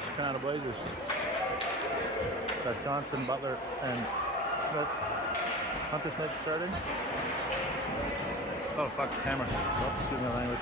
course, Kanata Blazers. Got Johnson, Butler, and Smith. Hunter Smith starting. Oh, fuck the camera. Oh, excuse my language.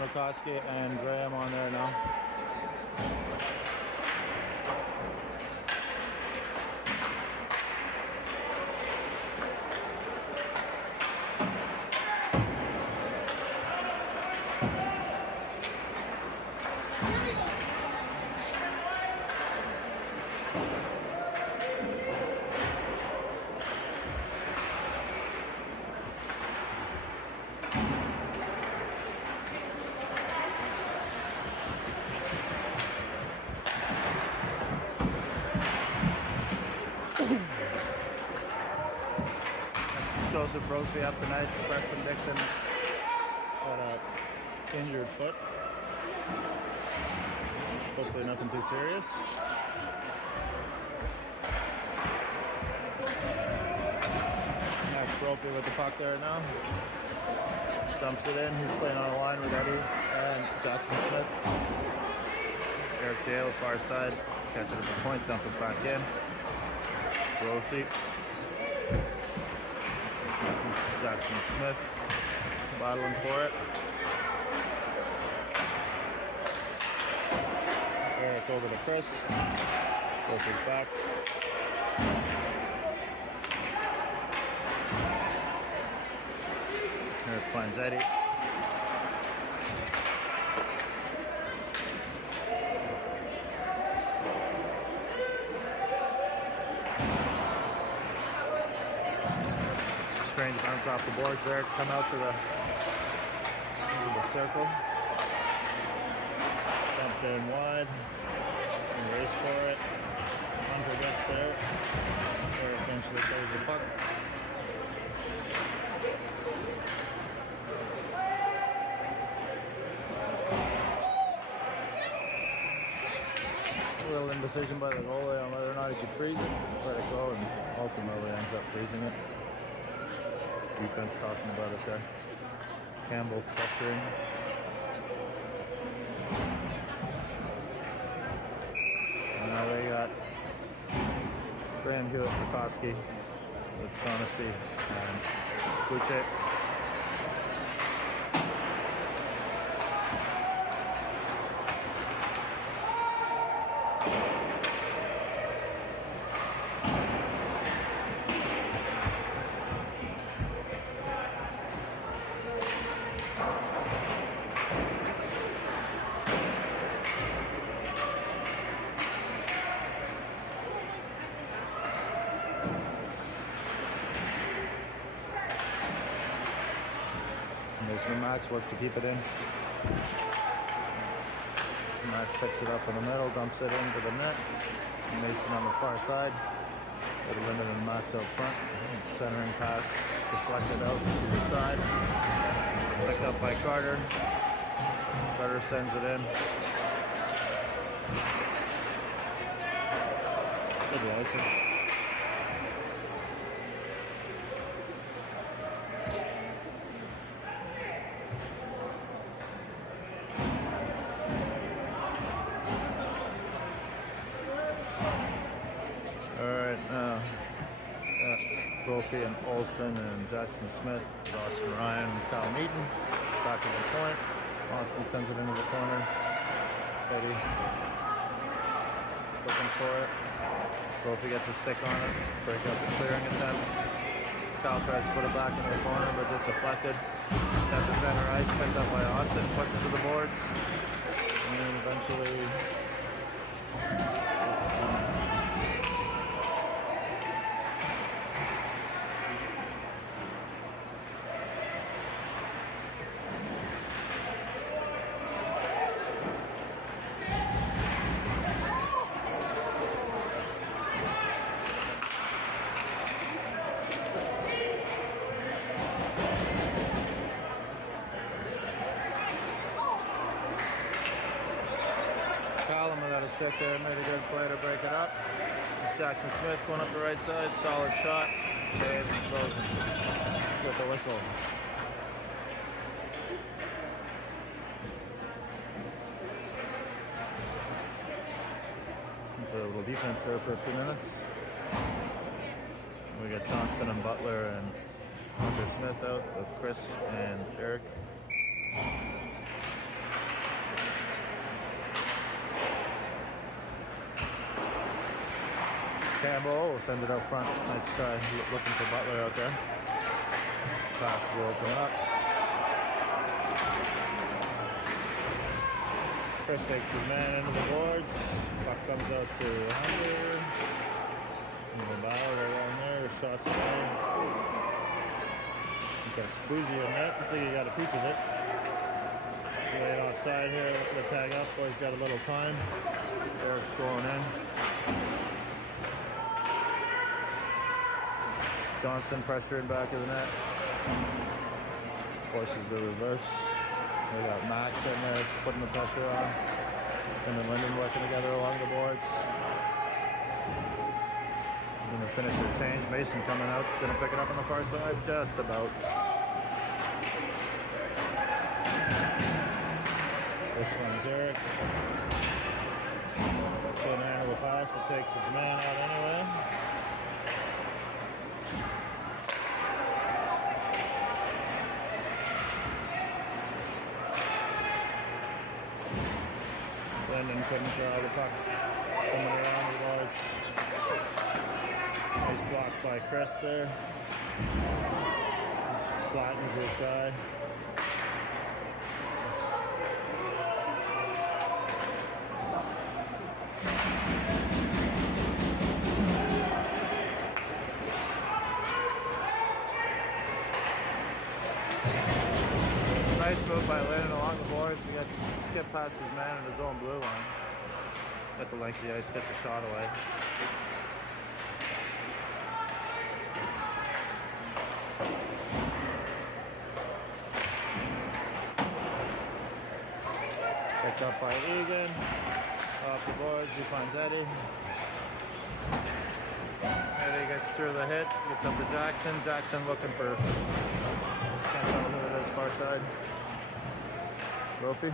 Murkowski and Graham on there now. Joseph Brophy up tonight. Preston Dixon got a injured foot. Hopefully nothing too serious. Max Brophy with the puck there now. Dumps it in. He's playing on a line with Eddie and Jackson Smith. Eric Dale, far side. Catch it at the point. Dump it back in. Brophy. Jackson Smith battling for it. Eric over to Chris. Sophie's back. Eric finds Eddie. Strange bounce off the boards there, come out to the circle. Dumped in wide. And race for it. Hunter gets there. Or eventually plays the puck. A little indecision by the goalie on whether or not he should freeze it, let it go, and ultimately ends up freezing it. Defense talking about it there. Campbell pressuring. And now we got Graham Hewitt, Murkowski with Shaughnessy and Boucher. Max work to keep it in. Max picks it up in the middle, dumps it into the net. Mason on the far side. Little Linden and Max out front. Centering pass deflected out to the side. Picked up by Carter. Carter sends it in. Good racing. Brophy and Olsen and Jackson Smith, Austin Ryan and Kyle Meaton. Back to the point. Austin sends it into the corner. Eddie looking for it. Brophy gets a stick on it. Break up the clearing attempt. Kyle tries to put it back into the corner, but just deflected. At the center ice, picked up by Austin, puts it to the boards. And eventually stick there, made a good play to break it up. It's Jackson Smith going up the right side, solid shot, saved and closing with the whistle. Put a little defense there for a few minutes. We got Johnston and Butler and Hunter Smith out with Chris and Eric. Campbell will send it out front. Nice try looking for Butler out there. Pass will open up. Chris takes his man into the boards. Puck comes out to Hunter. And the battle around there. Shots down. You got Spoozy on net. Looks like he got a piece of it. Lay it offside here. The tag up. Boy's got a little time. Eric's going in. Johnson pressuring back of the net. Forces the reverse. We got Max in there putting the pressure on. And then Linden working together along the boards. Going to finish their change. Mason coming out. Going to pick it up on the far side. Just about. This one's Eric. Couldn't handle the pass, but takes his man out anyway. Linden couldn't draw the puck coming around the boards. Nice block by Chris there. Just flattens this guy. Nice move by Linden along the boards. He got to skip past his man in his own blue line. Got the length of the ice, gets a shot away. Picked up by Egan. Off the boards, he finds Eddie. Eddie gets through the hit, gets up to Jackson. Jackson looking for, can't tell who it is, far side. Rofi.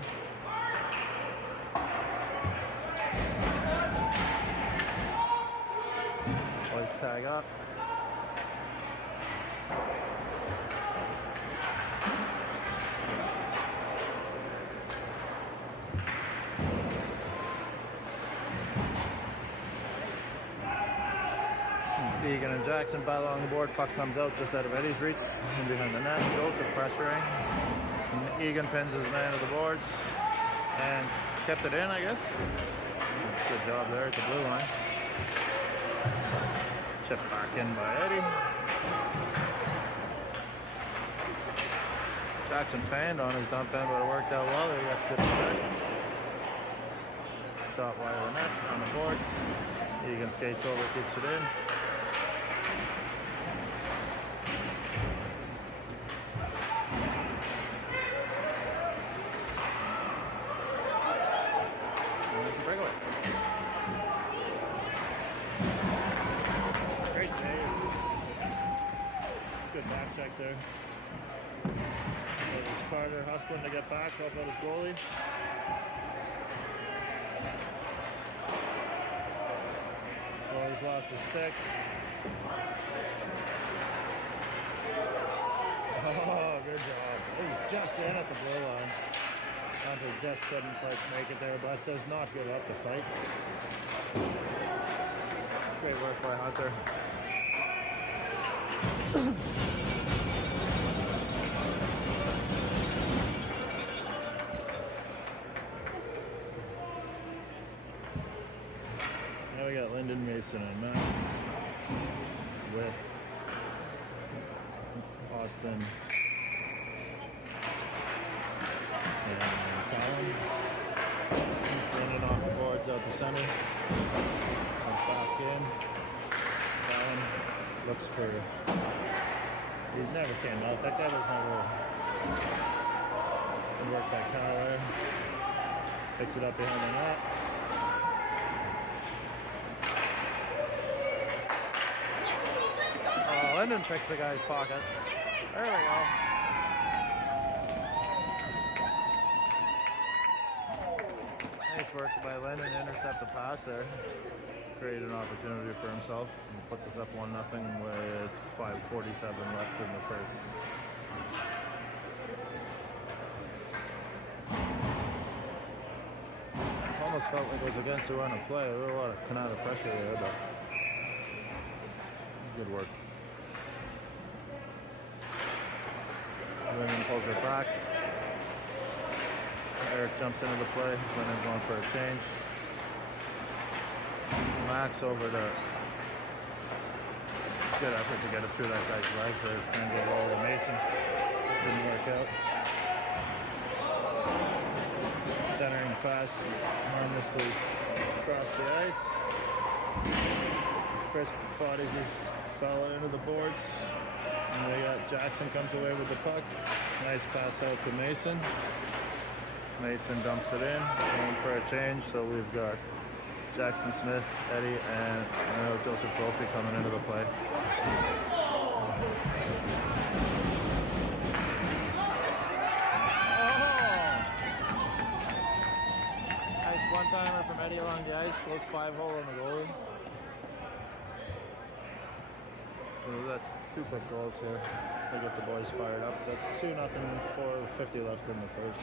Boys tag up. Egan and Jackson battle on the board. Puck comes out just out of Eddie's reach. And behind the net, Joseph pressuring. And Egan pins his man to the boards. And kept it in, I guess. Good job there at the blue line. Chipped back in by Eddie. Jackson fanned on his dump in, but it worked out well. He got good possession. Shot wide of the net on the boards. Egan skates over, keeps it in. Great save. Good back check there. There's Carter hustling to get back, help out his goalie. Goalie's lost his stick. Oh, good job. Ooh, just in at the blue line. Hunter just couldn't quite make it there, but does not give up the fight. It's great work by Hunter. Now we got Linden, Mason, and Max with Austin and Colin. Linden off the boards out the center. Comes back in. Colin looks for. He never came out. That guy was never. Good work by Kyle there. Picks it up behind the net. Lennon picks the guy's pocket. There we go. Nice work by Lennon to intercept the pass there. Create an opportunity for himself and puts us up 1-0 with 5:47 left in the first. Almost felt like it was against the run of play. There was a lot of Kanata pressure there, but good work. Lennon pulls it back. Eric jumps into the play. Lennon going for a change. Max over to good effort to get it through that guy's legs. So trying to get all to Mason. Didn't work out. Centering pass harmlessly across the ice. Chris bodies his fella into the boards. And we got Jackson comes away with the puck. Nice pass out to Mason. Mason dumps it in, going for a change. So we've got Jackson Smith, Eddie, and Joseph Brophy coming into the play. Oh! Nice one-timer from Eddie along the ice. Goes 5-hole on the goalie. So that's 2 quick goals here. They get the boys fired up. That's 2-0, 4:50 left in the first.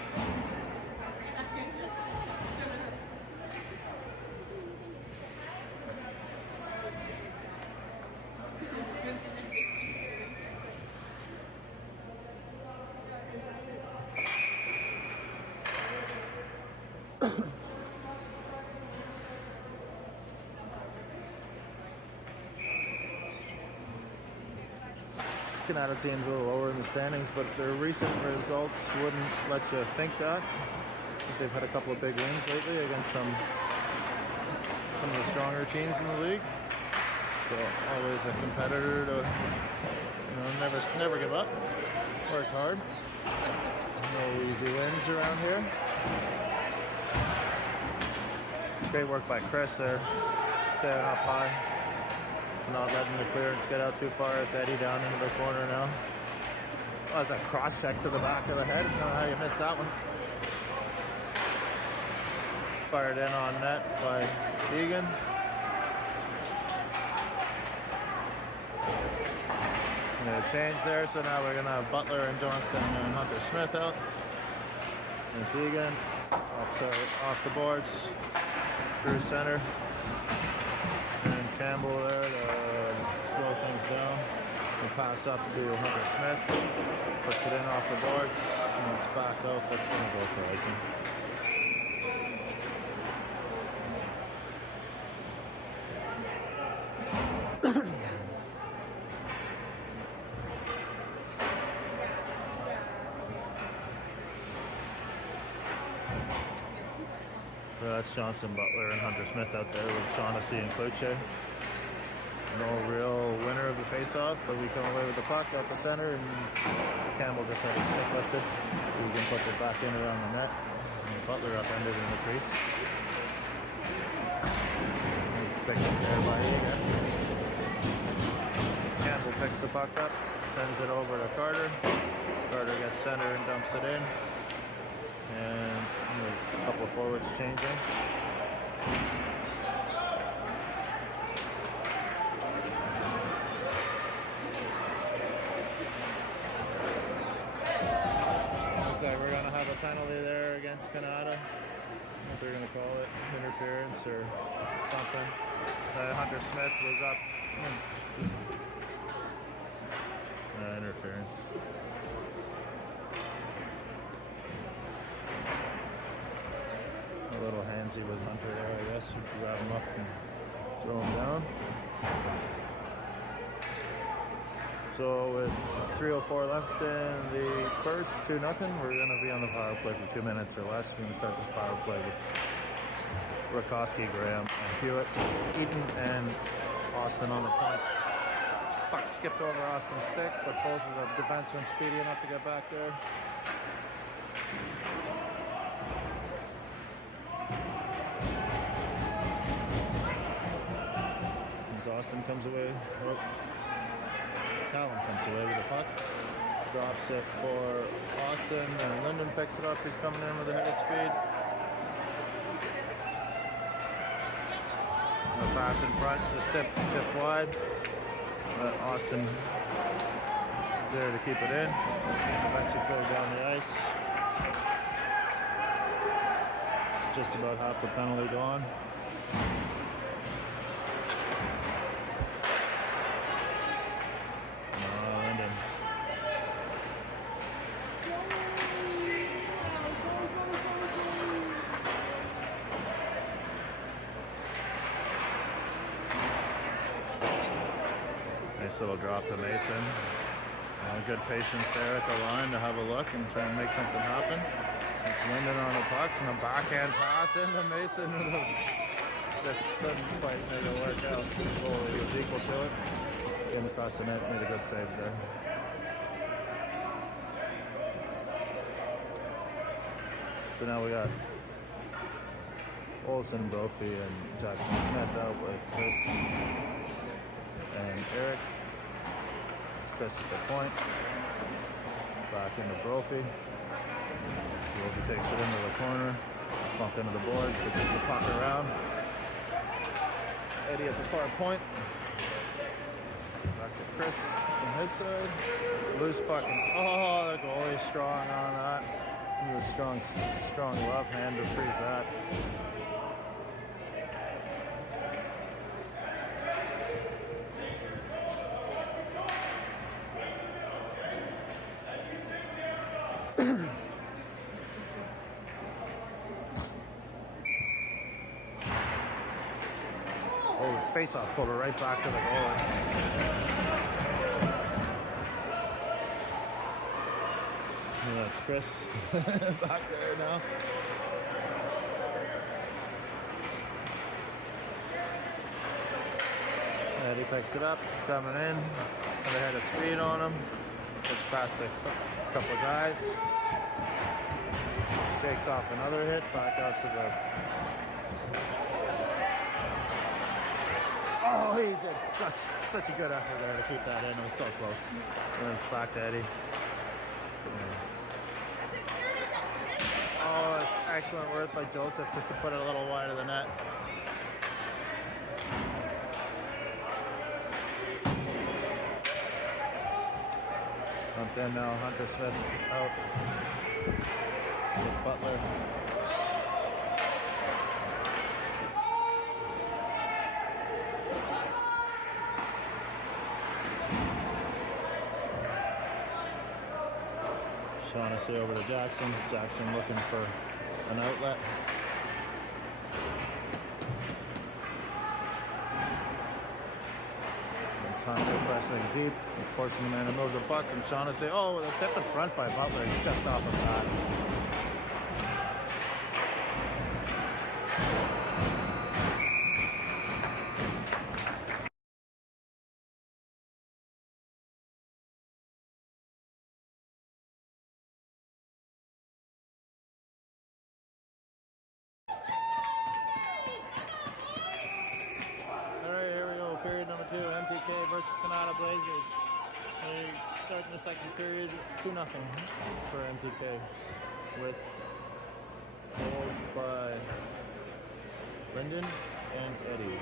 Kanata team's a little lower in the standings, but their recent results wouldn't let you think that. They've had a couple of big wins lately against some of the stronger teams in the league. So always a competitor to never give up, work hard. No easy wins around here. Great work by Chris there, staying up high. Not letting the clearance get out too far. It's Eddie down into the corner now. Oh, it's a cross check to the back of the head. I don't know how you missed that one. Fired in on net by Egan. And a change there, so now we're going to have Butler and Johnston and Hunter Smith out. And it's Egan. Off the boards. Through center. Campbell there to slow things down. And pass up to Hunter Smith. Puts it in off the boards. And it's back out. That's going to go for icing. So that's Johnson, Butler, and Hunter Smith out there with Shaughnessy and Cloutier. No real winner of the face-off, but we come away with the puck out the center, and Campbell just had his stick lifted. Egan puts it back in around the net, and Butler upended in the crease. Picked up there by Egan. Campbell picks the puck up, sends it over to Carter. Carter gets center and dumps it in. And a couple of forwards changing. Okay, we're going to have a penalty there against Kanata. I don't know what they're going to call it, interference or something. Hunter Smith was up. Interference. A little handsy with Hunter there, I guess. We grab him up and throw him down. So with 3:04 left in the first, 2-0, we're going to be on the power play for 2 minutes or less. We're going to start this power play with Rakowski, Graham, Hewitt, Eaton, and Austin on the points. Puck skipped over Austin's stick, but both of the defensemen speedy enough to get back there. Austin comes away. Oh. gets away with the puck. Drops it for Austin, and Linden picks it up. He's coming in with a head of speed. The pass in front, just tip wide. But Austin there to keep it in. Eventually put it down the ice. It's just about half the penalty gone. Nice little drop to Mason. Good patience there at the line to have a look and try and make something happen. It's Linden on the puck and a backhand pass into Mason. Just couldn't quite make it work out. The goalie was equal to it. Getting across the net, made a good save there. So now we got Olsen, Brophy, and Jackson Smith out with Chris and Eric. It's Chris at the point. Back into Brophy. Brophy takes it into the corner. Bumped into the boards, but gets the puck around. Eddie at the far point. Back to Chris on his side. Loose puck. Oh, the goalie's strong on that. He was strong left hand to freeze that. Oh, face-off pulled her right back to the goalie. Yeah, that's Chris back there now. Eddie picks it up. He's coming in. Got a head of speed on him. Gets past a couple of guys. Shakes off another hit. Back out to the... Oh, he did such a good effort there to keep that in. It was so close. And it's back to Eddie. Yeah. Oh, it's excellent work by Joseph just to put it a little wide of the net. Bumped in now, Hunter Smith out. With Butler. Shaughnessy over to Jackson. Jackson looking for an outlet. It's Hunter pressing deep, forcing the man to move the puck, and Shaughnessy, oh, with a tip in front by Butler, just off of that. Period number 2, MTK versus Kanata Blazers. They're starting the second period 2-0 for MTK with goals by Linden and Eddie.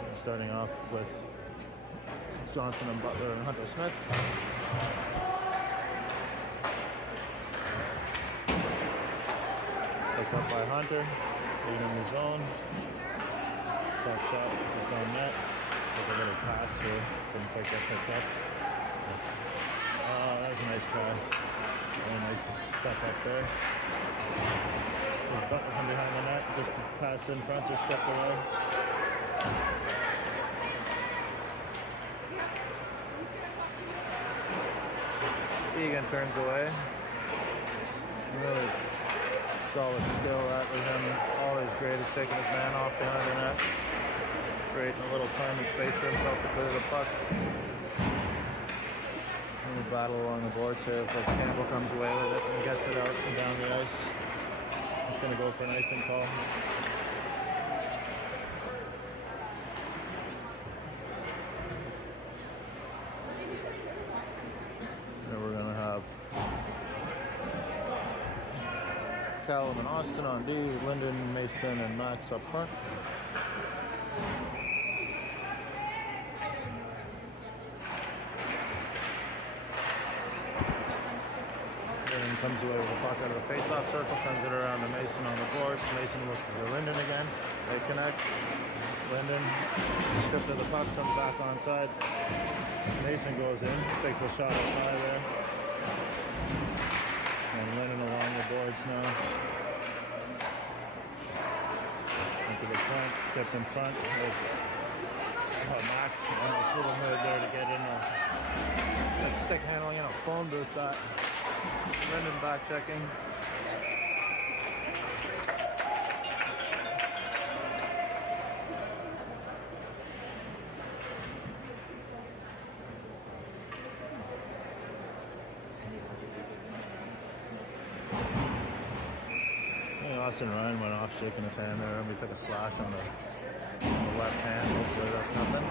We're starting off with Johnson and Butler and Hunter Smith. Picked up by Hunter, lead in the zone. Self shot, just down net. Took a little pass here, couldn't pick up. That was a nice try. Very nice step up there. Butler from behind the net, just to pass in front, just kept away. Egan turns away. Really solid skill that with him. Always great at shaking his man off behind the net. Creating a little time and space for himself to clear the puck. And we battle along the boards here. It's like Campbell comes away with it and gets it out and down the ice. He's going to go for an icing call. And we're going to have Callum and Austin on D, Lyndon, Mason, and Max up front. Lyndon comes away with the puck out of the face-off circle, sends it around to Mason on the boards. Mason looks to Lyndon again. They connect. Lyndon, stripped of the puck, comes back onside. Mason goes in, takes a shot up high there. And Lyndon along the boards now. Into the front, tipped in front. Max almost with a move there to get in that stick handling in a phone booth. That Lyndon back checking. Austin Ryan went off shaking his hand there, and we took a slash on the left hand. Hopefully that's nothing.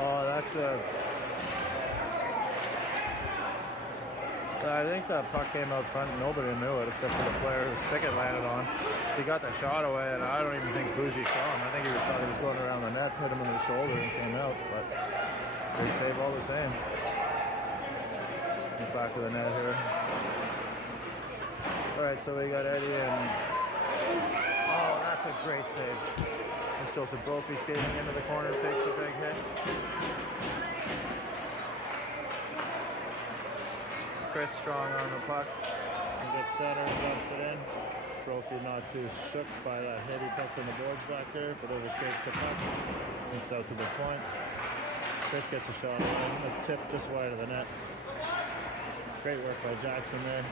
Oh, that's I think that puck came out front and nobody knew it except for the player whose stick it landed on. He got the shot away, and I don't even think Bougie saw him. I think he thought he was going around the net, hit him in the shoulder, and came out, but they save all the same. Get back to the net here. Alright, so we got Eddie and... Oh, that's a great save. And Joseph Brophy skating into the corner, takes a big hit. Chris Strong on the puck. And gets center, dumps it in. Brophy not too shook by that hit he took in the boards back there, but overskates the puck. It's out to the point. Chris gets a shot on a tip just wide of the net. Great work by Jackson there.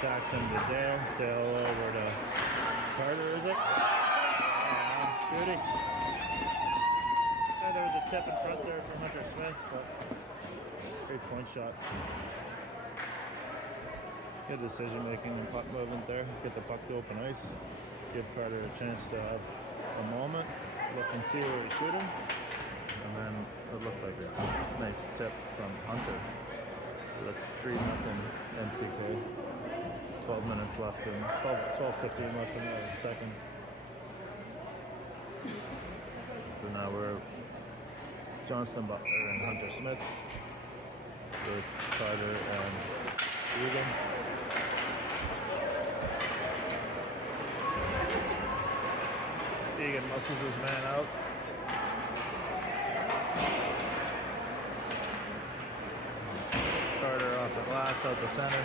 Jackson to Dale. Dale over to Carter, is it? Beauty. And there was a tip in front there from Hunter Smith, but great point shot. Good decision making and puck movement there. Get the puck to open ice. Give Carter a chance to have a moment. Look and see where we shoot him. And then it looked like a nice tip from Hunter. So that's 3-0 MTK. 12 minutes left and 12-15 left in the second. So now we're Johnston, Butler, and Hunter Smith with Carter and Egan. Egan muscles his man out. Carter off the glass, out the center.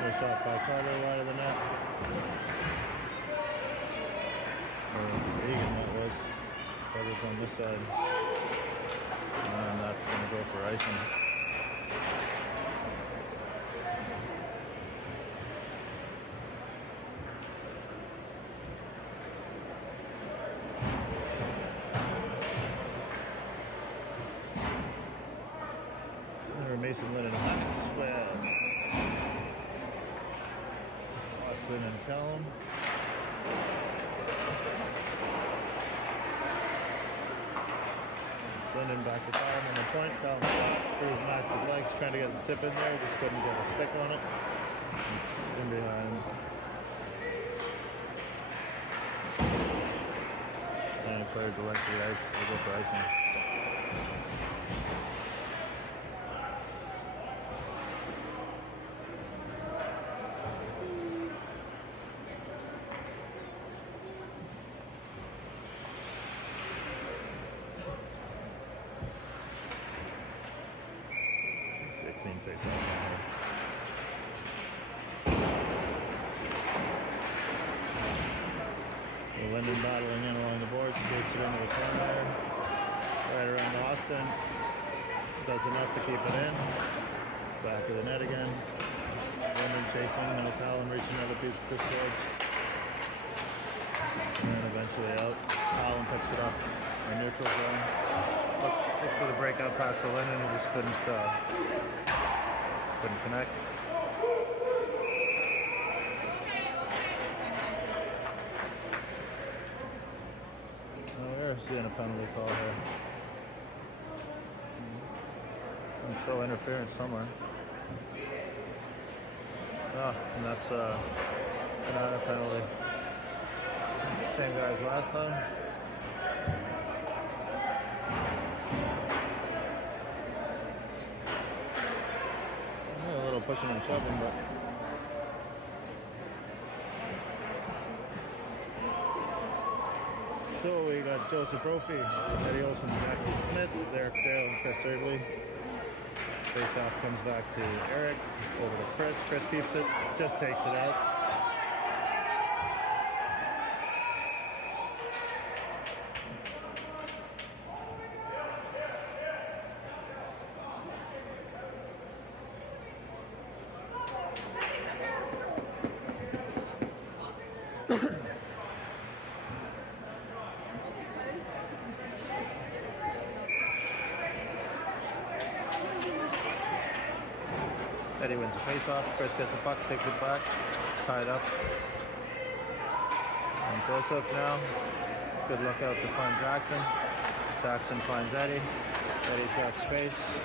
Good shot by Carter, wide of the net. Or Egan that was. Carter's on this side. And that's going to go for icing. There Mason, Lyndon, and Max with Austin and Callum. Lyndon back to Callum on the point. Callum shot through Max's legs, trying to get the tip in there. Just couldn't get a stick on it. It's in behind. And cleared the length of the ice to go for icing. Clean face off. Lyndon battling in along the board, skates it into the corner. Austin does enough to keep it in. Back of the net again. Linden chasing, and Colin reaching another piece of boards. And then eventually out. Colin picks it up in neutral zone. Look for the breakout pass to Linden, he just couldn't connect. We're seeing a penalty call here. Some show interference somewhere. And that's another penalty. Same guy as last time. A little pushing and shoving, but so we got Joseph Brophy, Eddie Olsen, Jackson Smith, Derek Dale, and Chris Thirdley. Face-off comes back to Eric, over to Chris. Chris keeps it, just takes it out. Eddie wins the face-off. Chris gets the puck, takes it back, tied up. And Joseph now. Good look out to find Jackson. Jackson finds Eddie. Eddie's got space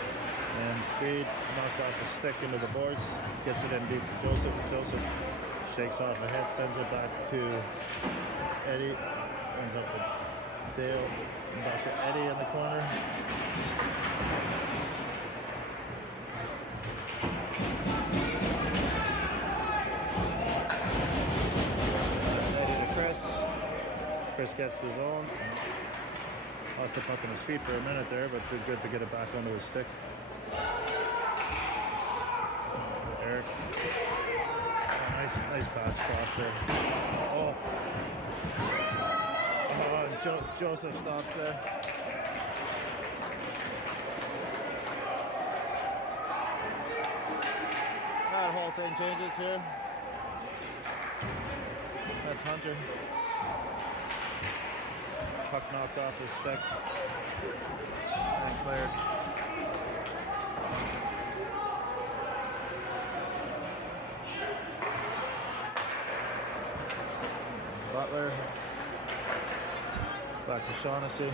and speed. Knocked off his stick into the boards. Gets it in deep to Joseph. Joseph shakes off a hit, sends it back to Eddie. Ends up with Dale. And back to Eddie in the corner. Chris gets the zone. Lost the puck on his feet for a minute there, but did good to get it back onto his stick. Eric. Nice pass across there. Joseph stopped there. That whole thing changes here. That's Hunter. Puck knocked off his stick and cleared. Butler back to Shaughnessy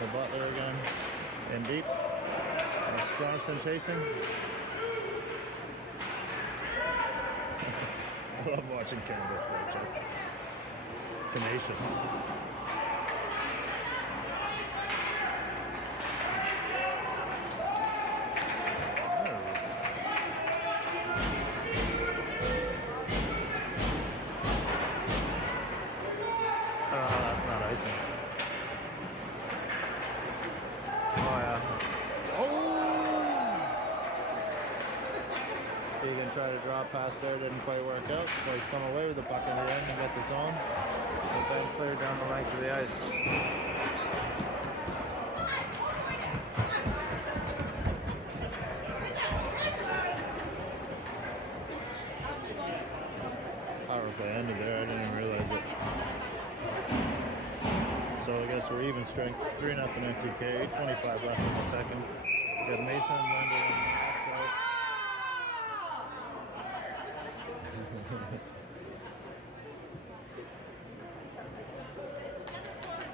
for Butler again in deep. That's Johnston chasing. I love watching Canada forecheck. Tenacious. Tried to draw past there, didn't quite work out. Boys come away with the puck in the end and get the zone. And then clear down the length of the ice. Power play ended there, I didn't even realize it. So I guess we're even strength, 3-0 MTK, 8:25 left in the second. We got Mason, Linden, and Max out.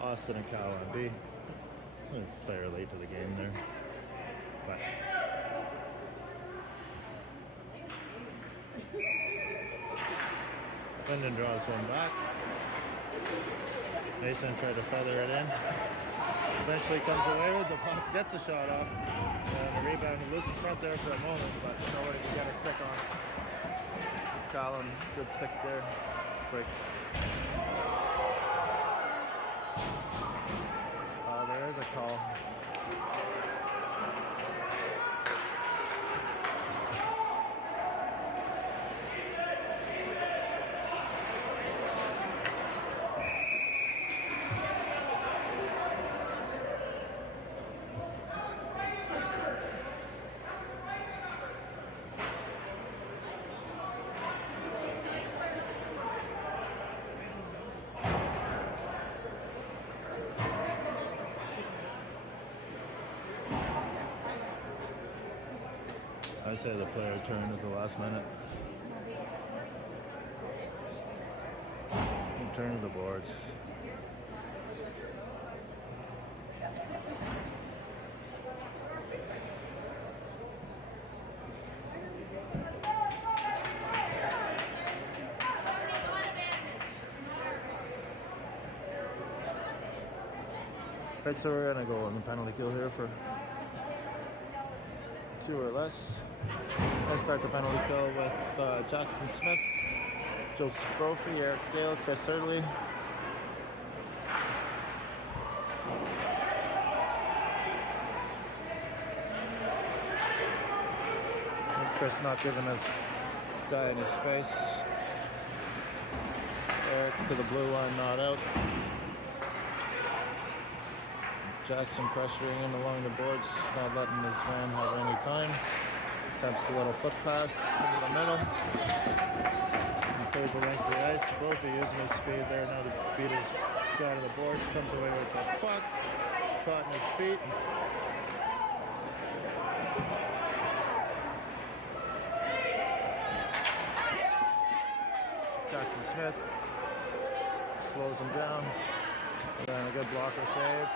Austin and Kyle on B. Player late to the game there. But Linden draws one back. Mason tried to feather it in. Eventually comes away with the puck, gets a shot off. The rebound, he loses front there for a moment, but nobody can get a stick on it. Colin, good stick there. Quick. There is a call. I say the player turned at the last minute. Turn to the boards. Right, so we're gonna go on the penalty kill here for 2 or less. Let's start the penalty kill with Jackson Smith, Joseph Brophy, Eric Gale, Chris Hurley. Chris not giving a guy any space. Eric to the blue line, not out. Jackson pressuring him along the boards, not letting his man have any time. Attempts a little foot pass into the middle. He plays the length of the ice. Brophy using his speed there now to beat his guy to the boards. Comes away with that puck. Caught in his feet. Jackson Smith slows him down. And a good blocker save.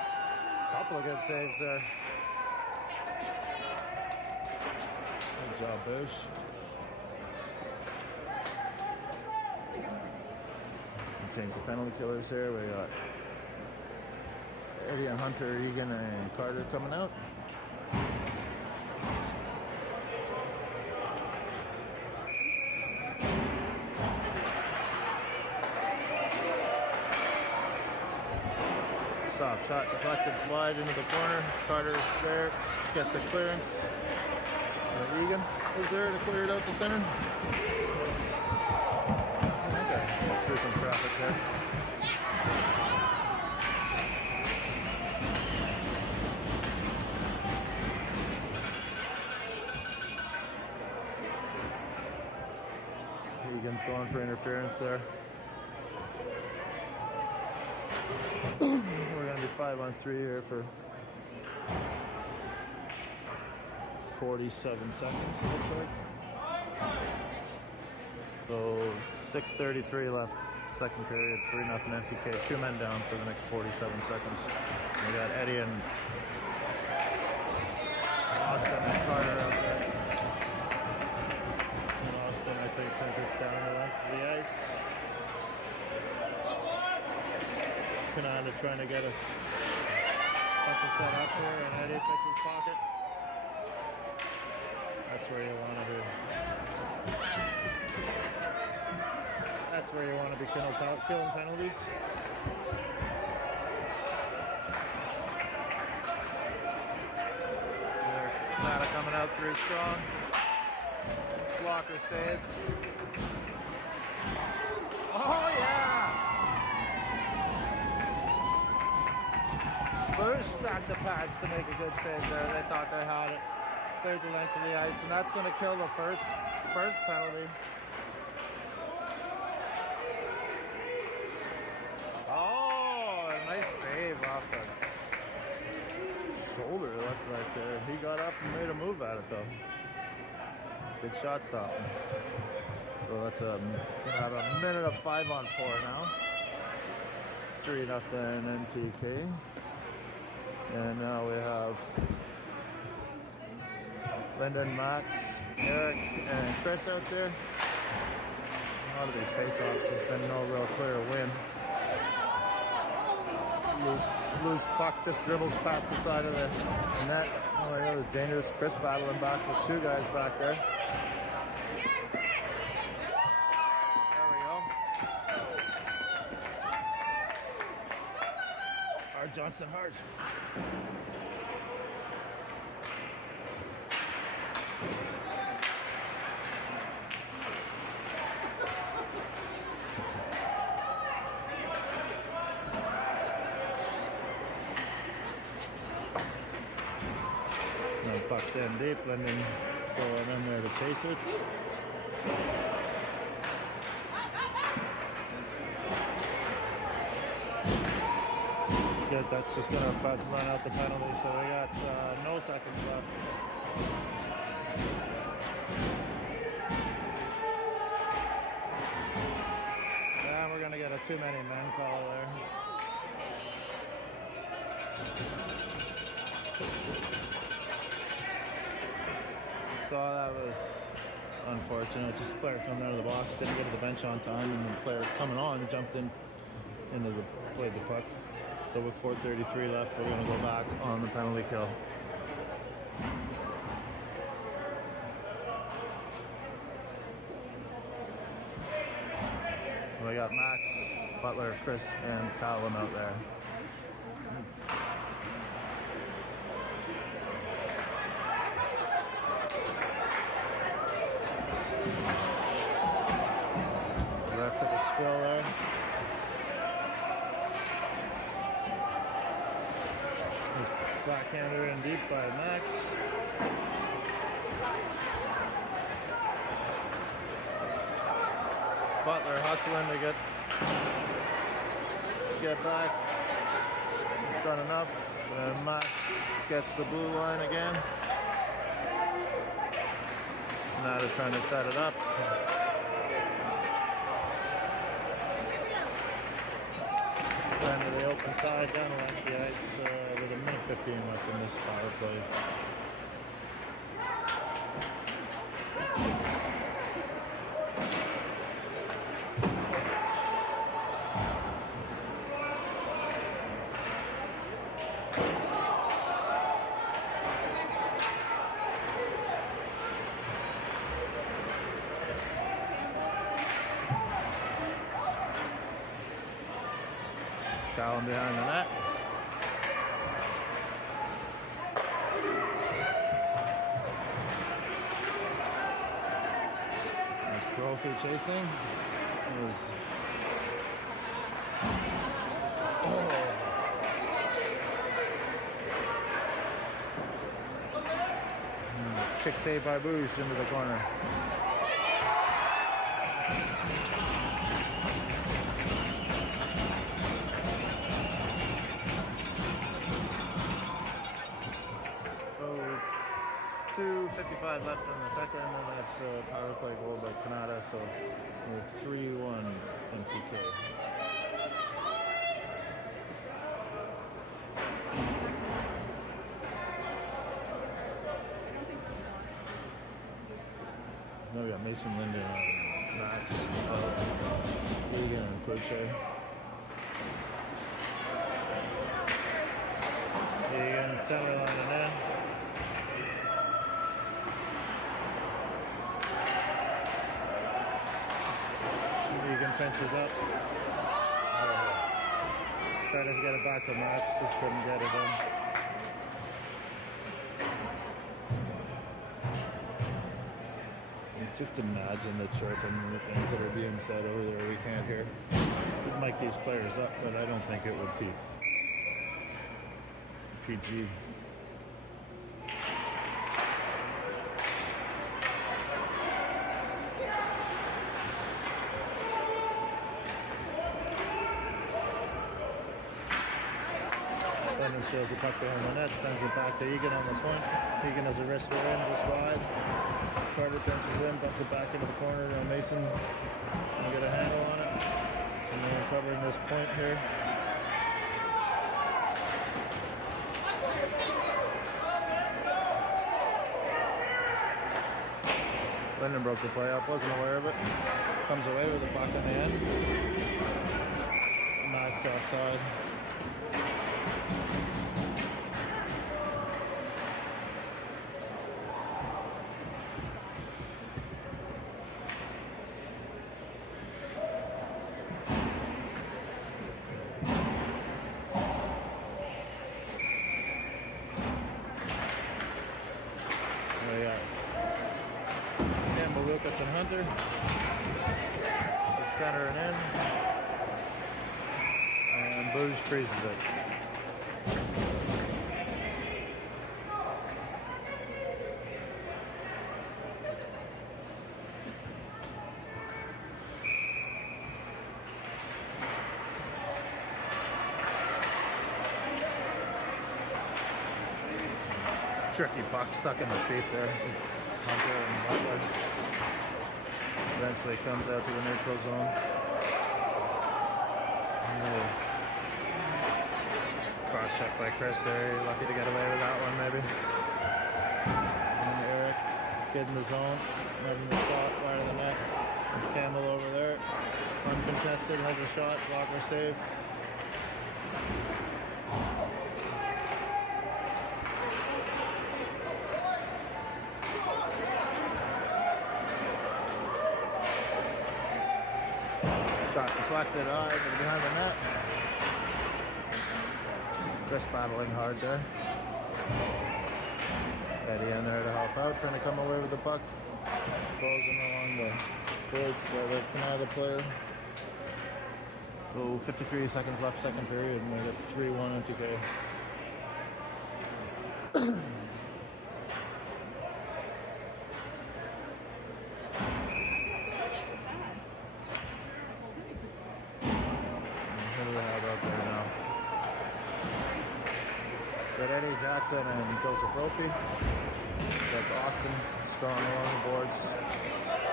Couple of good saves there. Good job, Boosh. Change the penalty killers here. We got Eddie and Hunter, Egan, and Carter coming out. Soft shot deflected wide into the corner. Carter's there, get the clearance. Egan is there to clear it out to center. Okay, through some traffic there. Egan's going for interference there. We're going to be 5-on-3 here for 47 seconds, it looks like. So 6:33 left, second period, 3-0 MTK. 2 men down for the next 47 seconds. We got Eddie and Austin and Carter out there. And Austin, I think, sent it down the length of the ice. Kanata trying to get something set up here, and Eddie picks his pocket. That's where you want to be. That's where you want to be killing penalties. Kanata coming out 3 strong. Blocker save. Oh yeah! Bruce stacked the pads to make a good save there. They thought they had it. Cleared the length of the ice, and that's going to kill the first penalty. Oh, a nice save off the shoulder left right there. He got up and made a move at it though. Good shot stop. So that's gonna have a minute of 5-on-4 now. 3-0 MTK. And now we have Lyndon, Max, Eric, and Chris out there. A lot of these face-offs has been no real clear win. Loose puck just dribbles past the side of the net. Oh my God, it was dangerous. Chris battling back with 2 guys back there. There we go. Hard Johnson hard. Puck's in deep, and then going in there to chase it. It's good. That's just going to run out the penalty. So we got no seconds left. too many men call there. So that was unfortunate. Just a player coming out of the box, didn't get to the bench on time, and the player coming on jumped into played the puck. So with 4:33 left, we're going to go back on the penalty kill. We got Max, Butler, Chris, and Callum out there. Left took a spill there. Backhander in deep by Max. Butler hustling to get back. He's done enough. And Max gets the blue line again. Now they're trying to set it up. Down to the open side, down the length of the ice with a minute 15 left in this power play. Callum behind the net. That's Brophy chasing. Kick save by Boosh into the corner. So 2:55 left in the second, and that's a power play goal by Kanata. So we're 3-1 MTK. Now we got Mason Linden and Max, Egan and Cloche. Egan center line and in. Egan pinches up. Trying to get it back to Max, just couldn't get it in. Just imagine the chirping and the things that are being said over there we can't hear. It might these players up, but I don't think it would be PG. Then he steals the puck behind the net, sends it back to Egan on the point. Egan has a wrister in, just wide. Carter pinches in, bumps it back into the corner. Now Mason can get a handle on it. And then we're covering this point here. Linden broke the play up, wasn't aware of it. Comes away with the puck in the end. Max offside. Lucas and Hunter. The center and in. And Booge freezes it. Tricky puck stuck in the feet there. Hunter and Butler. Eventually comes out to the neutral zone. Little cross check by Chris there. Lucky to get away with that one, maybe. And Eric, kid in the zone, having the shot wide of the net. It's Campbell over there. Uncontested, has a shot, blocker save. Shot deflected behind the net. Just battling hard there. Eddie in there to help out, trying to come away with the puck. Frozen along the boards by the Kanata player. So 53 seconds left, second period, and we're at 3-1 MTK. Who do we have out there now? Got Eddie Jackson and Joseph Brophy. That's awesome. Strong along the boards.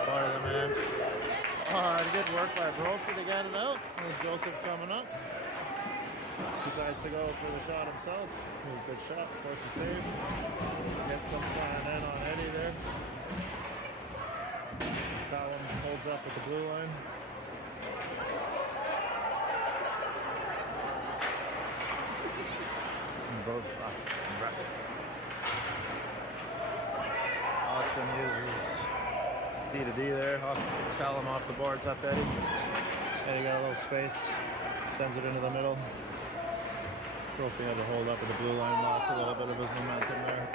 Fire the man. Good work by Brophy to get it out. There's Joseph coming up. Decides to go for the shot himself. Good shot. Force a save. Get them flying in on Eddie there. Callum holds up with the blue line. Both rough. Austin uses D to D there. Callum off the boards up to Eddie. Eddie got a little space. Sends it into the middle. Trophy had to hold up with the blue line. Lost a little bit of his momentum there.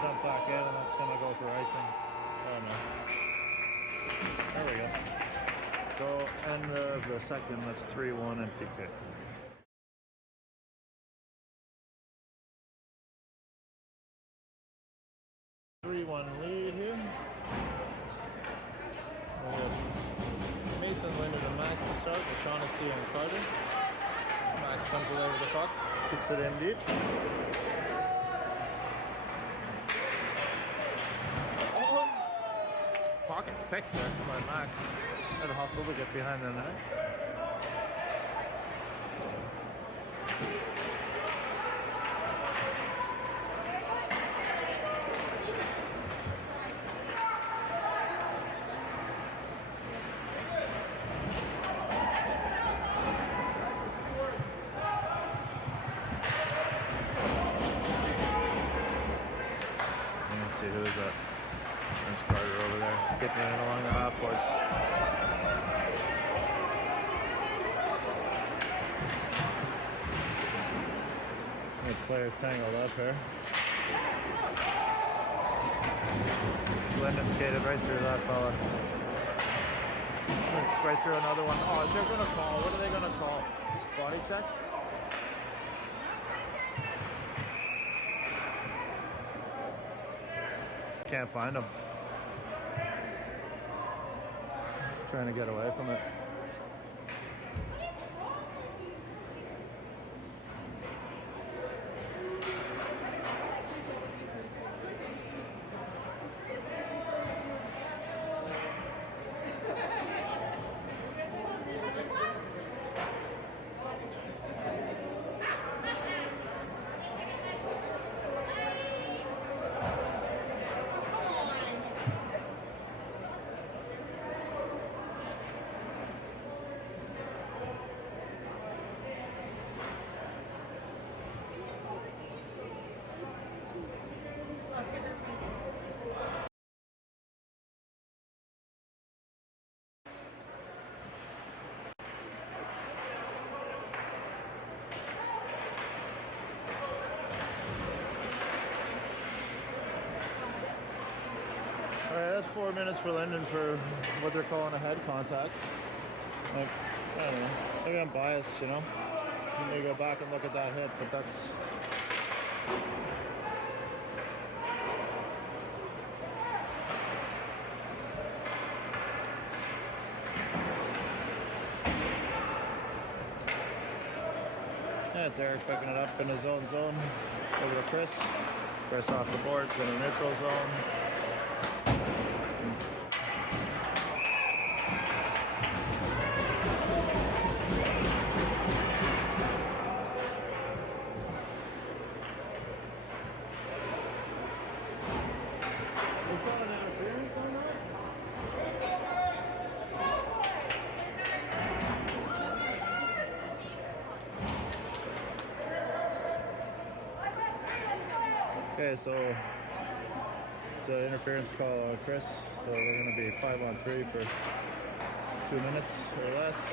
Dump back in, and that's going to go for icing. Oh no. There we go. So end of the second. That's 3-1 MTK. 3-1 lead here. We have Mason, Linden, and Max to start with Shaughnessy and Carter. Max comes away with the puck, gets it in deep. Oh! Pocket pick there by Max. Had a hustle to get behind the net. See who is that? That's Carter over there, getting in along the half boards. Good player tangled up here. Linden skated right through that fella. Right through another one. Oh, they're going to call. What are they going to call? Body check? Can't find him. Trying to get away from it. Alright, that's 4 minutes for Linden for what they're calling a head contact. Like, I don't know. Maybe I'm biased, you know? You may go back and look at that hit, but that's... Yeah, it's Eric picking it up in his own zone. Over to Chris. Chris off the boards in a neutral zone. Okay, so it's an interference call on Chris. So we're going to be 5-on-3 for 2 minutes or less.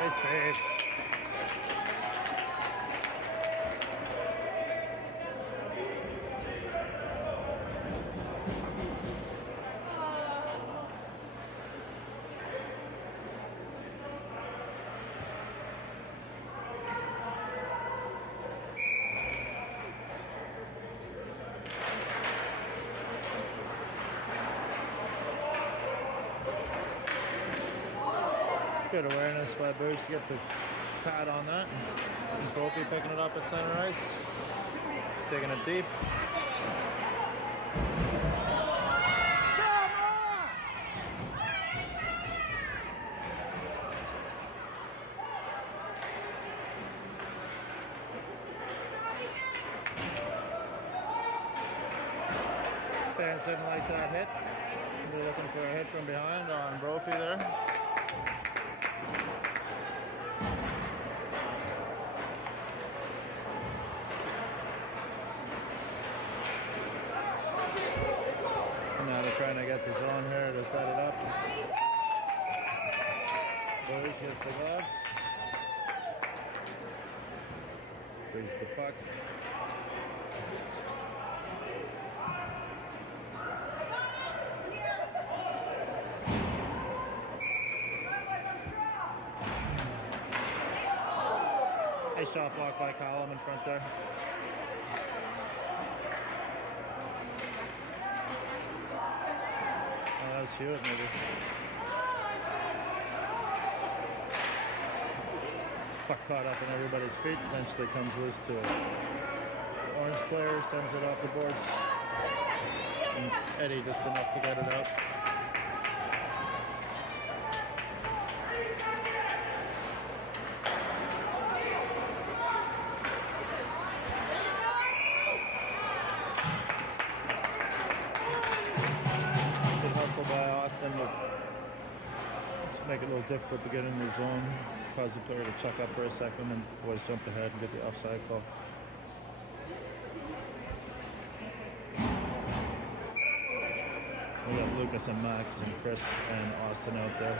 Nice save. Good awareness by Boots to get the pad on that. And Kofi picking it up at center ice. Taking it deep. Fans didn't like that hit. They're looking for a hit from behind on Brophy there. Now they're trying to get the zone here to set it up. Bush gets the glove. Frees the puck. Nice shot block by Column in front there. That was Hewitt, maybe. Puck caught up in everybody's feet. Eventually comes loose to an Orange player, sends it off the boards. And Eddie just enough to get it out. By Austin to just make it a little difficult to get in the zone, cause the player to chuck up for a second, and boys jumped ahead and get the offside call. We got Lucas and Max and Chris and Austin out there.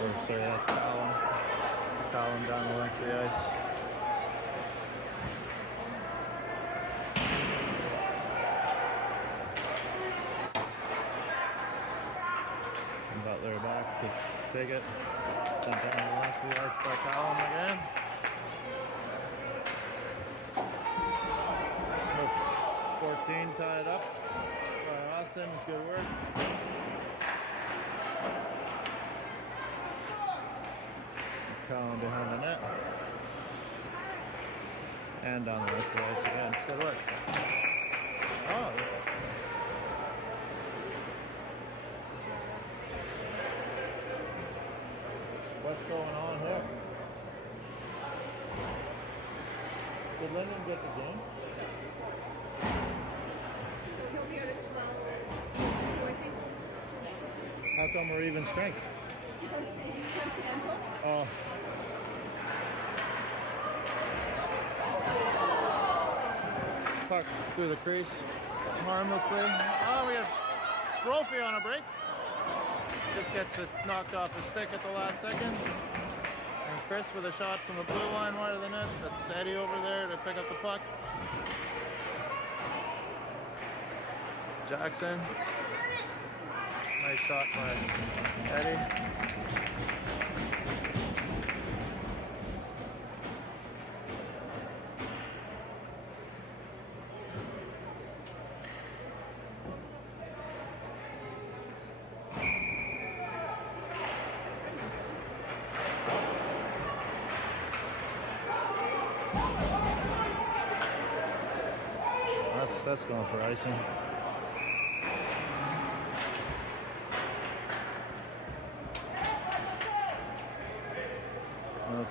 Or, sorry, that's Colin. Colin down the length of the ice. Butler back to take it. Sent down the left of the ice by Colin again. 14 tied up by Austin. It's good work. It's Colin behind the net. And down the left of the ice again. It's good work. Oh. What's going on here? Did Lyndon get the game? He'll be at 12, I think. How come we're even strength? Because it's coincidental. Oh. Puck through the crease harmlessly. Oh, we have Brophy on a break. Just gets it knocked off his stick at the last second. And Chris with a shot from the blue line wide of the net. That's Eddie over there to pick up the puck. Jackson. Nice shot by Eddie. That's going for icing.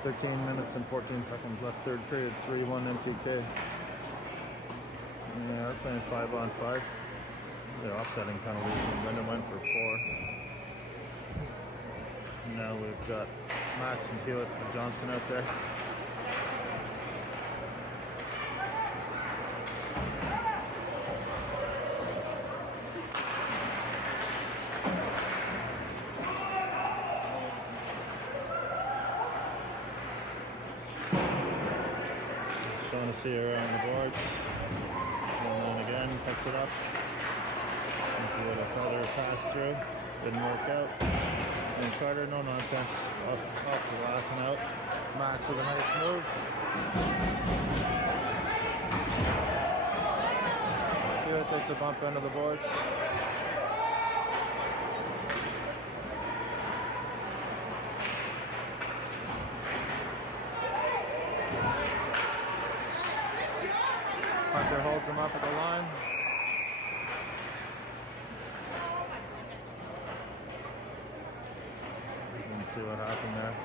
13 minutes and 14 seconds left, third period, 3-1 MTK. Yeah, they're playing 5-on-5. They're offsetting penalties, and Lyndon went for 4. Now we've got Max and Hewitt and Johnson out there. Trying to see around the boards. And then again, picks it up. And see what a feather passed through. Didn't work out. And Carter, no nonsense. Off the glass and out. Max with a nice move. Here takes a bump into the boards. Hunter holds him up at the line. Let's see what happened there.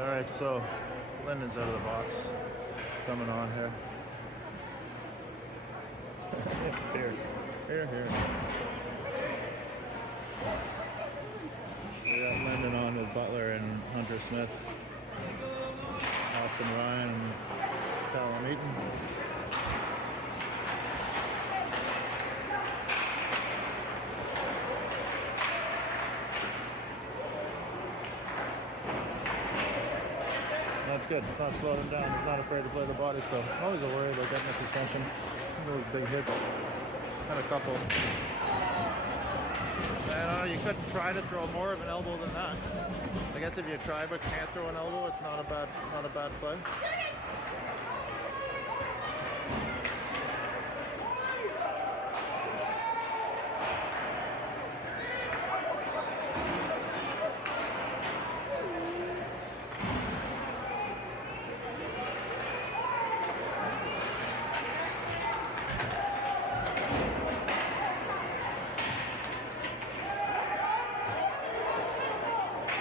Alright, so Lyndon's out of the box. It's coming on here. Here. We got Lyndon on with Butler and Hunter Smith. Austin Ryan and Callum Eaton. That's good. It's not slowing him down. He's not afraid to play the body stuff. I'm always a worry about getting a suspension. Those big hits. Had a couple. You could try to throw more of an elbow than that. I guess if you try but can't throw an elbow, it's not a bad play.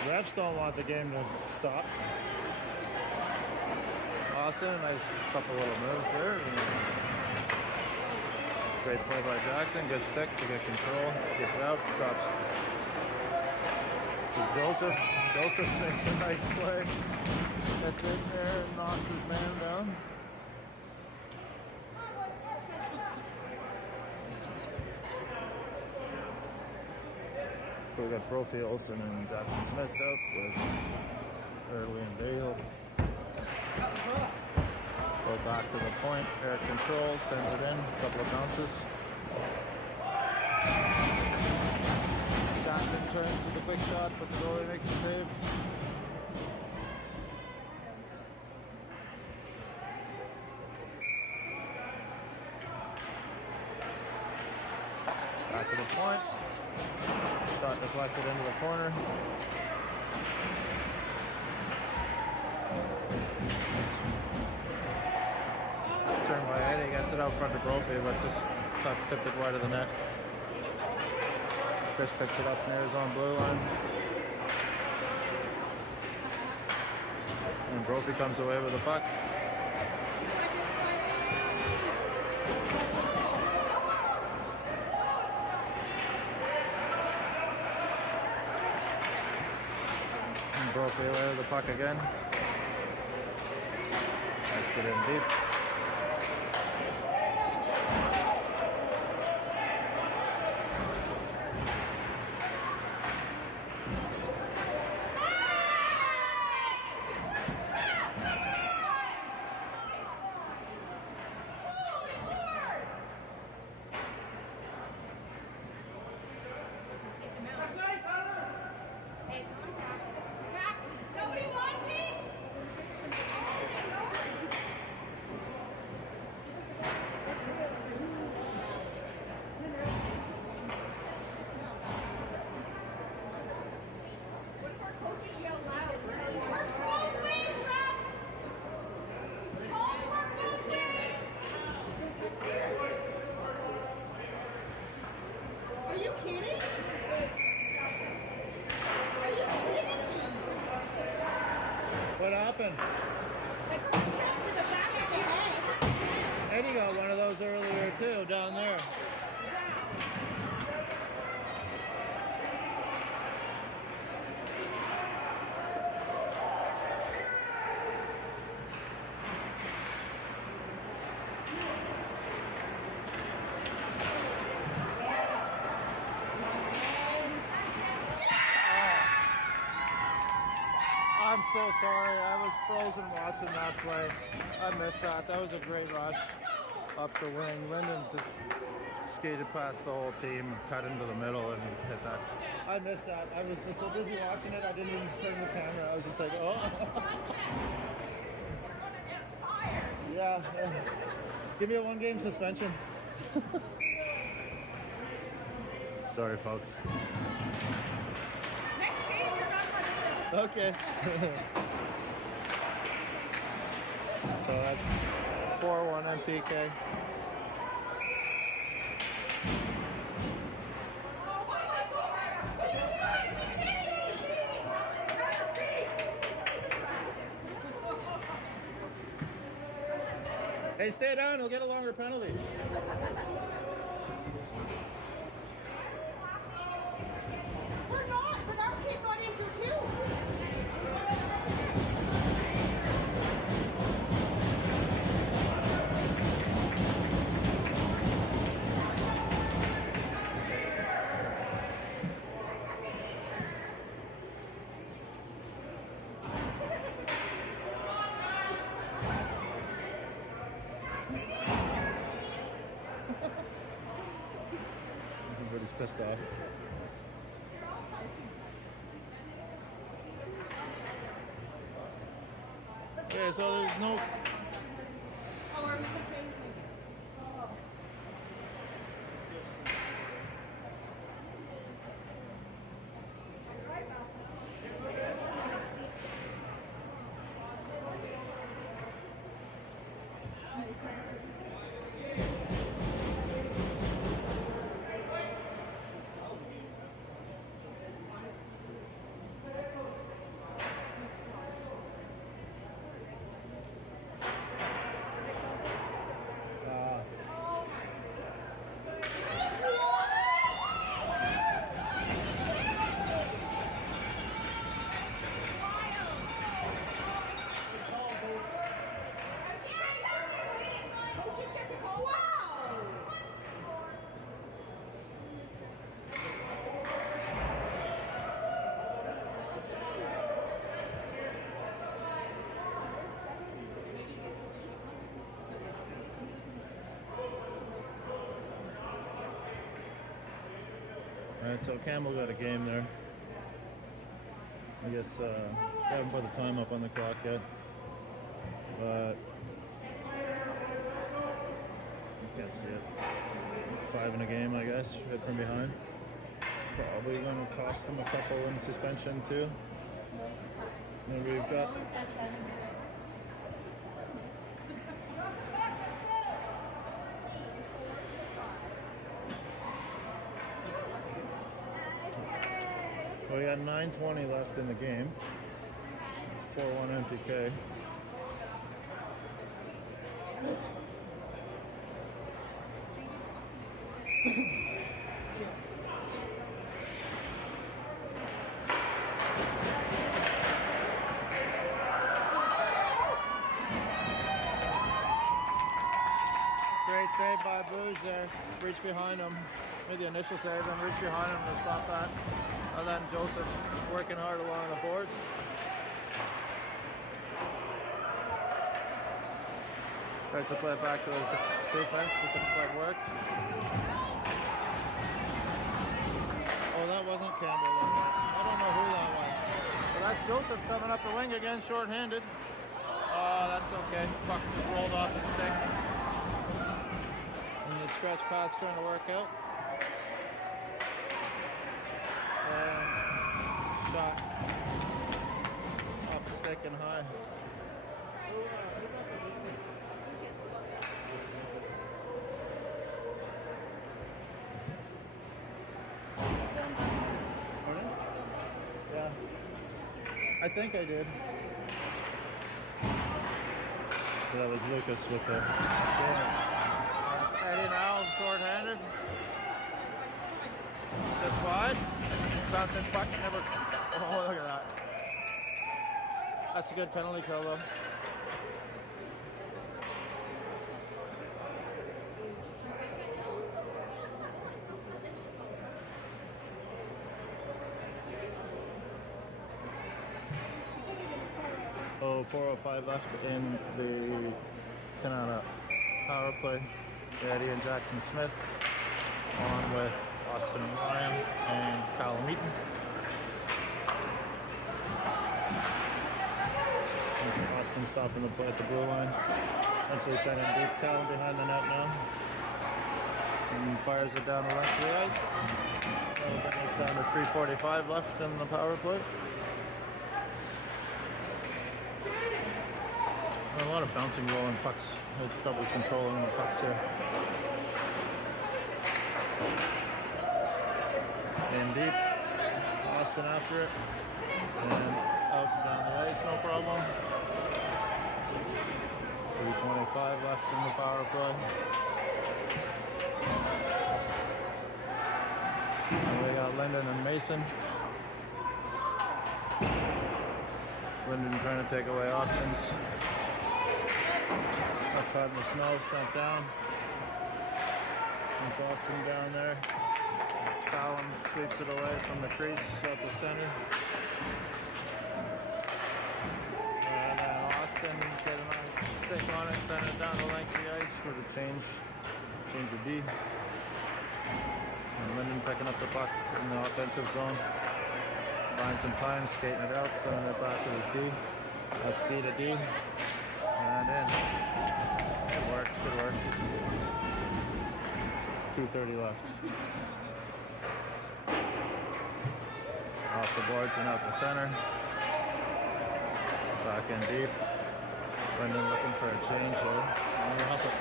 Refs don't want the game to stop. Awesome, nice couple little moves there. Great play by Jackson, good stick to get control, get it out, drops. Joseph makes a nice play. Gets in there and knocks his man down. So we got Brophy Olsen and Jackson Smith out with Early and Dale. Go back to the point. Eric controls, sends it in, a couple of bounces. Jackson turns with a quick shot, but the goalie makes the save. Back to the point. Shot deflected into the corner. Turned by Eddie, gets it out front to Brophy, but just tipped it wide of the net. Chris picks it up near his own blue line. And Brophy comes away with the puck. Brophy away with the puck again. That's it in deep. so sorry. I was frozen watching that play. I missed that. That was a great rush up the wing. Lyndon just skated past the whole team, cut into the middle, and hit that. I missed that. I was just so busy watching it, I didn't even turn the camera. I was just like, oh. Yeah. Give me a 1-game suspension. Sorry, folks. Next game, you're not going to film. Okay. So that's 4-1 MTK. Hey, stay down. We'll get a longer penalty. We're not, but our kid got injured too. Everybody's pissed off. Yeah, so there's no. Oh, are we complaining? Coaches get to go, wow! Alright, so Campbell got a game there. I guess they haven't put the time up on the clock yet. But you can't see it. 5 in a game, I guess, hit from behind. Probably going to cost them a couple in suspension too. And we've got we got 9:20 left in the game. 4-1 MTK. Great save by Booz there. Reach behind him. Made the initial save and reach behind him to stop that. And then Joseph working hard along the boards. Tries to play it back to his defense, but couldn't quite work. Oh, that wasn't Campbell. I don't know who that was. So that's Joseph coming up the wing again, short-handed. Oh, that's okay. Puck just rolled off his stick. And the stretch pass trying to work out. And shot off the stick and high. Yeah, I think I did. That was Lucas with the Eddie now short-handed. Just wide. Bouncing puck never. Oh, look at that. That's a good penalty kill though. So 4:05 left in the Kanata power play. Eddie and Jackson Smith on with Austin Ryan and Callum Eaton. It's Austin stopping the play at the blue line. Eventually sending deep. Callum behind the net now. And fires it down the left of the ice. That'll bring us down to 3:45 left in the power play. A lot of bouncing, rolling pucks. Had trouble controlling the pucks here. In deep. Austin after it. And out and down the ice, no problem. 3:25 left in the power play. And we got Lyndon and Mason. Lyndon trying to take away options. Up out in the snow, sent down. And Austin down there. Callum sweeps it away from the crease at the center. And Austin getting a stick on it, send it down the length of the ice for the change to D. And Lyndon picking up the puck in the offensive zone. Buying some time, skating it out, sending it back to his D. That's D to D. And in. Good work, good work. 2:30 left. Off the boards and out the center. Back in deep. Lyndon looking for a change here. On your hustle.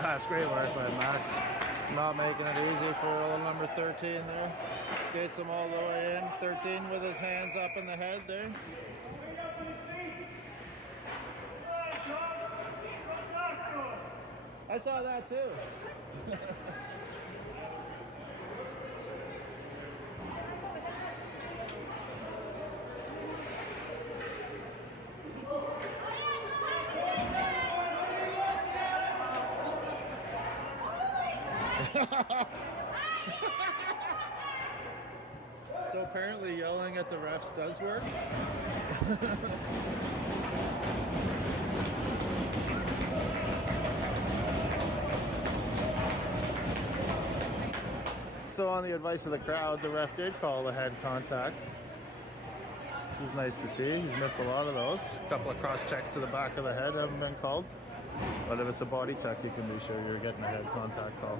That's great work by Max. Not making it easy for little number 13 there. Skates him all the way in. 13 with his hands up in the head there. I saw that too. So apparently yelling at the refs does work. So on the advice of the crowd, the ref did call the head contact. Which is nice to see. He's missed a lot of those. A couple of cross checks to the back of the head haven't been called. But if it's a body check, you can be sure you're getting a head contact call.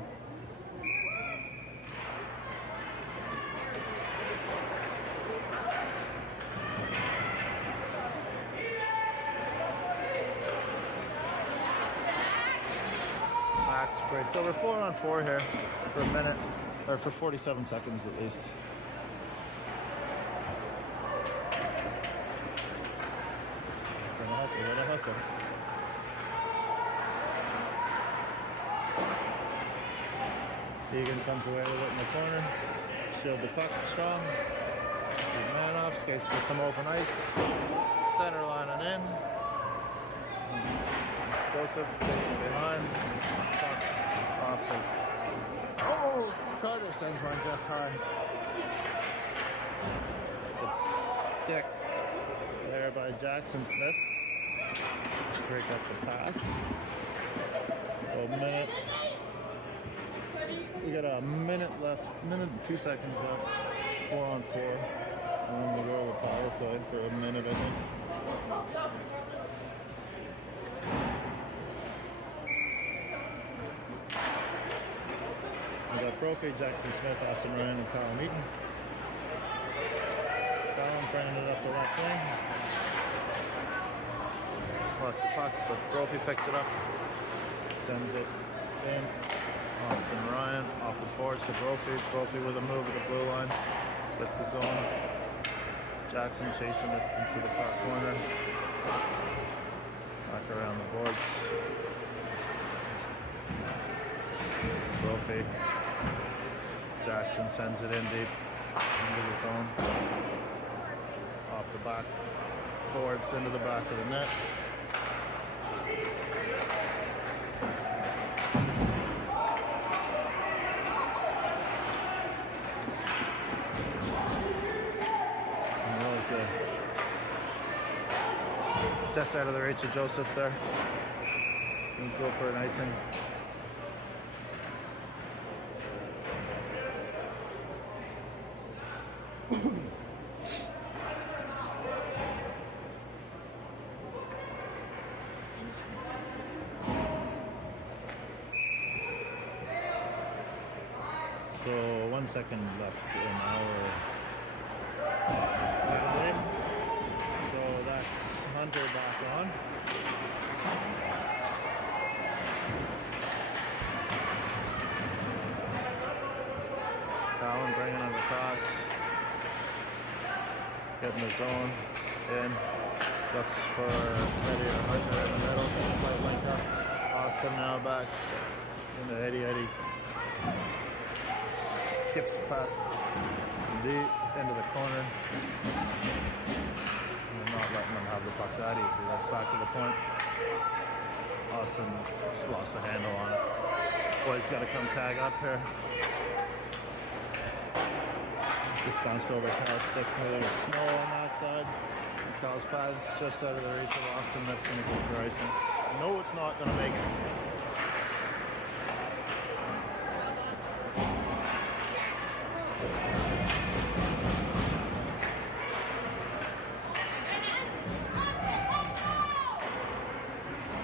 Max breaks. So we're 4-on-4 here for a minute, or for 47 seconds at least. What a hustle. Egan comes away with it in the corner. Shield the puck strong. Good man off, skates to some open ice. Center line and in. Joseph takes it behind. Puck off the... Oh! Carter sends one just high. Good stick there by Jackson Smith. Break up the pass. So a minute. We got a minute left, minute and 2 seconds left. 4-on-4. And then we'll go to the power play for a minute, I think. We got Brophy, Jackson Smith, Austin Ryan, and Callum Eaton. Callum bringing it up the left wing. Lost the puck, but Brophy picks it up. Sends it in. Austin Ryan off the boards to Brophy. Brophy with a move at the blue line. Flips the zone. Jackson chasing it into the far corner. Back around the boards. Brophy. Jackson sends it in deep into the zone. off the back boards into the back of the net. Just out of the reach of Joseph there. Let's go for an icing. So 1 second left in our penalty. So that's Hunter back on. Cowan bringing on the cross. Getting the zone in. Looks for Eddie or Hunter in the middle. Play link up. Austin now back into Eddie. Skips past the end of the corner. And not letting them have the puck that easy. That's back to the point. Austin just lost a handle on it. Boy's got to come tag up here. Just bounced over Cal's stick. There's snow on that side. Cal's pad's just out of the reach of Austin. That's going to go for icing. No, it's not going to make it.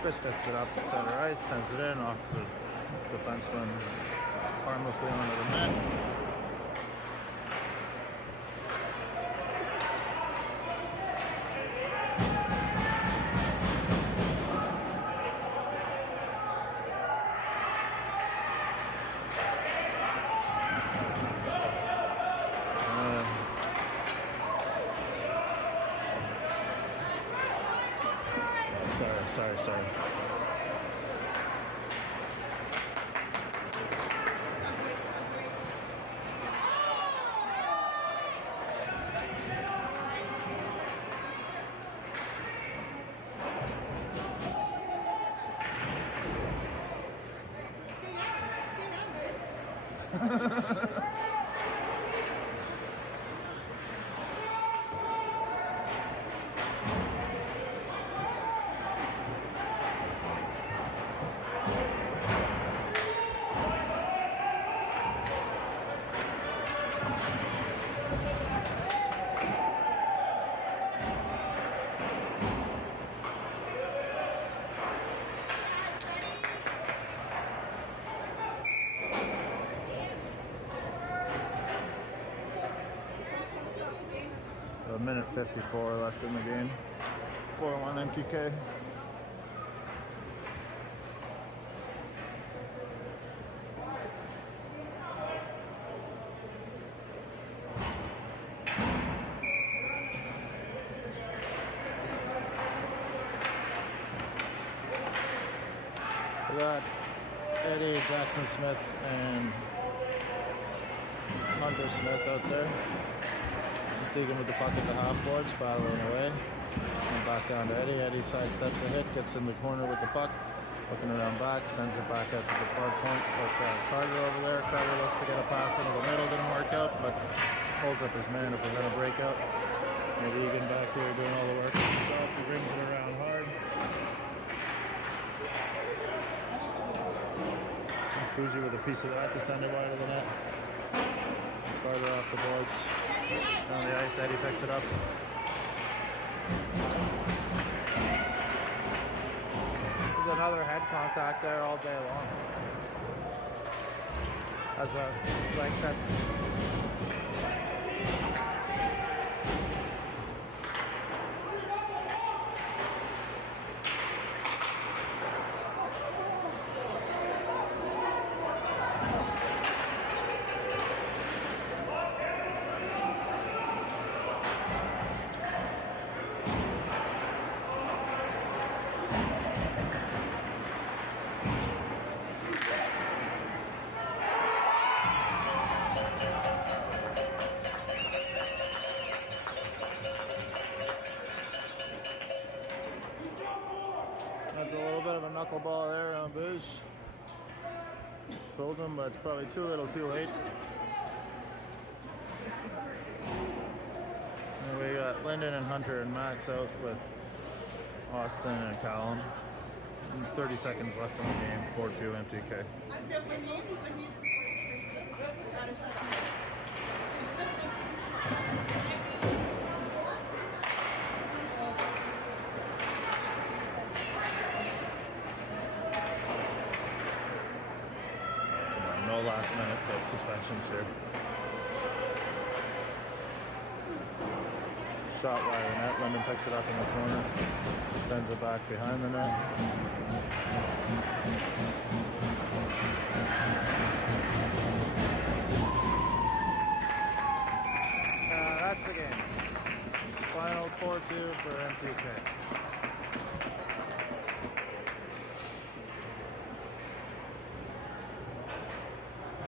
Chris picks it up at center ice, sends it in off the defenseman harmlessly onto the net. Sorry. A minute 54 left in the game. 4-1 MTK. We got Eddie, Jackson Smith, and Hunter Smith out there. Taking with the puck at the half boards, battling away. And back down to Eddie. Eddie sidesteps a hit, gets in the corner with the puck, looking around back, sends it back out to the far point. Carter over there. Carter looks to get a pass into the middle, didn't work out, but holds up his man to prevent a breakout. Maybe Egan back here doing all the work himself. He brings it around hard. Bougie with a piece of that to send it wide of the net. Carter off the boards. Down the ice, Eddie picks it up. There's another head contact there all day long. That's told him, but it's probably too little too late. And we got Lyndon and Hunter and Max out with Austin and Callum. And 30 seconds left in the game, 4-2 MTK. No last minute pit suspensions here. Shot wide of the net. Lyndon picks it up in the corner. Sends it back behind the net.